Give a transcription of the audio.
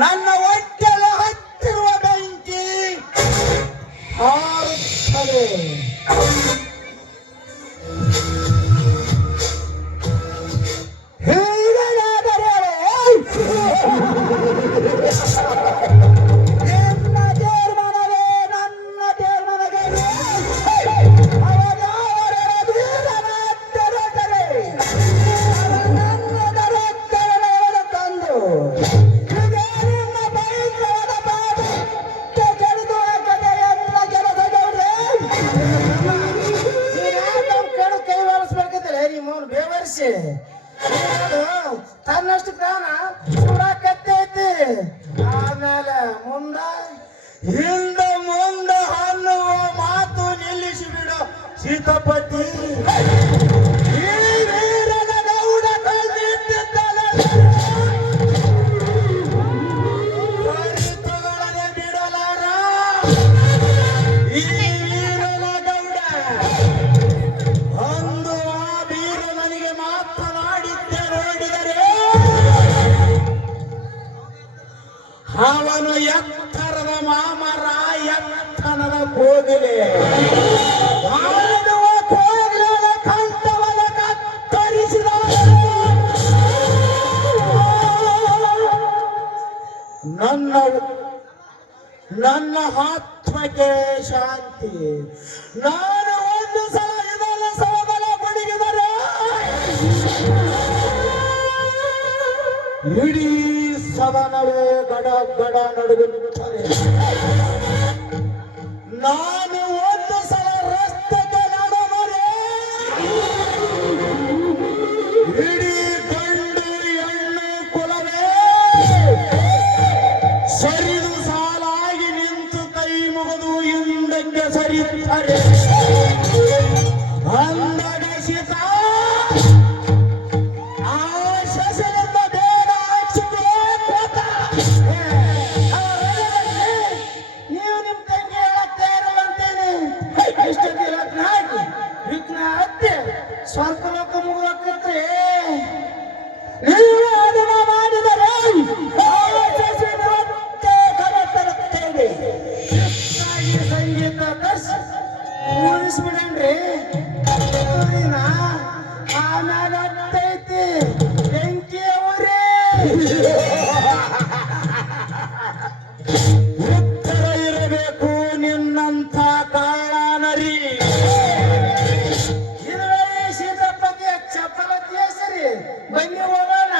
ನನ್ನ ಹೊಟ್ಟೆಲ ಹತ್ತಿರುವ ಬೆಂಕಿ ಹಾರುತ್ತದೆ. ತನ್ನಷ್ಟು ಪ್ರಾಣ ಸುಡಕತ್ತೈತಿ. ಆಮೇಲೆ ಹಿಂದ ಮುಂದ ಅನ್ನುವ ಮಾತು ನಿಲ್ಲಿಸಿ ಬಿಡು ಸೀತಾಪತಿ. ಈ ವೀರನ ಗೌಡ ಕಲಿತೊಗಳನೆ ಬಿಡಲಾರ. ಈ ವೀರನ ಗೌಡ ಅಂದು ಆ ವೀರನಿಗೆ ಮಾತನಾಡಿದ್ದೆ ನೋಡಿದರೆ ಅವನು ಎತ್ತರದ ಮಾಮರ, ಎತ್ತನದ ಕೋಗಿಲೆ, ಆಡುವ ಕೋಗಿಲೆಯ ಕಂಠವನ್ನು ಕತ್ತರಿಸಿದ. ನನ್ನ ಆತ್ಮಕ್ಕೆ ಶಾಂತಿ. ನಾನು ಒಂದು ಸಲ ಇದರ ಸವದಲ ಬಡಿಗಿದರೆ ಇಡೀ ಸದನವೇ ಗಡ ಗಡ ನಡುಗುತ್ತದೆ. ನಾನು ಒಂದು ಸಲ ರಸ್ತೆಗೆ ನಡೆದರೆ ಇಡೀ ಗಂಡು ಹೆಣ್ಣು ಕುಲವೇ ಸರಿದು ಸಾಲಾಗಿ ನಿಂತು ಕೈ ಮುಗಿದು ಹಿಂದಕ್ಕೆ ಸರಿಯುತ್ತಾರೆ. ಅಂದಡಿಸಿದ ಆ ಶಶಿನಿಂದ ಬೇಡ ನೀವು ನಿಮ್ ತಂಗಿ ಹೇಳತ್ತೆ ಇರುವಂತೇನೆ. ಇಷ್ಟು ದಿನ ಹಾಕಿ ವಿಘ್ನ ಹತ್ತೆ ಸ್ವಂತ ಲೋಕ ಮುಗಿದ್ರೆ ನೀವು ಅದನ್ನ ಮಾಡಿದರೆ ತರುತ್ತೇನೆ. ಸಂಗೀತ ಊರಿಸ್ಬಿಡನ್ರಿ. ಆಮೇಲೆ ಹತ್ತೈತಿ ಬೆಂಕಿ ಅವರೇ. ಉತ್ತರ ಇರಬೇಕು ನಿನ್ನಂಥ ಕಾಳನರಿ. ಇರುವೆ ಸೀತಾಪತಿಯ ಚಪಲತಿಯ ಸರಿ ಬನ್ನಿ ಹೋಗೋಣ.